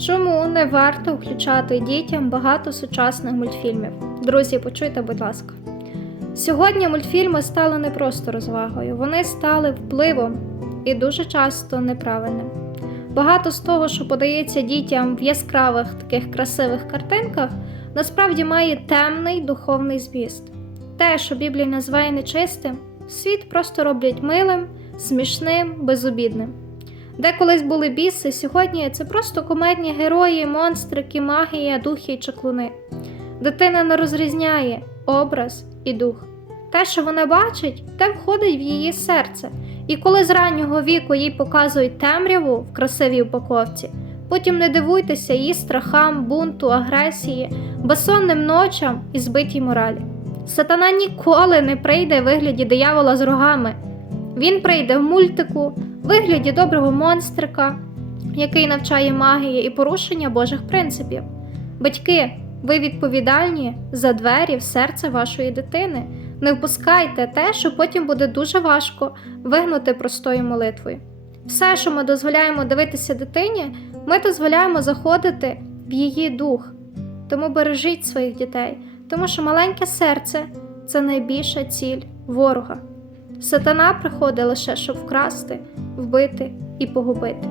Чому не варто включати дітям багато сучасних мультфільмів? Друзі, почуйте, будь ласка. Сьогодні мультфільми стали не просто розвагою, вони стали впливом і дуже часто неправильним. Багато з того, що подається дітям в яскравих таких красивих картинках, насправді має темний духовний зміст. Те, що Біблія називає нечистим, світ просто роблять милим, смішним, безобідним. Де колись були біси, сьогодні це просто комедні герої, монстрики, магія, духи і чаклуни. Дитина не розрізняє образ і дух. Те, що вона бачить, те входить в її серце. І коли з раннього віку їй показують темряву в красивій упаковці, потім не дивуйтеся її страхам, бунту, агресії, безсонним ночам і збитій моралі. Сатана ніколи не прийде в вигляді диявола з рогами. Він прийде в мультику, вигляді доброго монстрика, який навчає магії і порушення Божих принципів. Батьки, ви відповідальні за двері в серце вашої дитини. Не впускайте те, що потім буде дуже важко вигнути простою молитвою. Все, що ми дозволяємо дивитися дитині, ми дозволяємо заходити в її дух. Тому бережіть своїх дітей, тому що маленьке серце це найбільша ціль ворога. Сатана приходить лише, щоб вкрасти, вбити і погубити.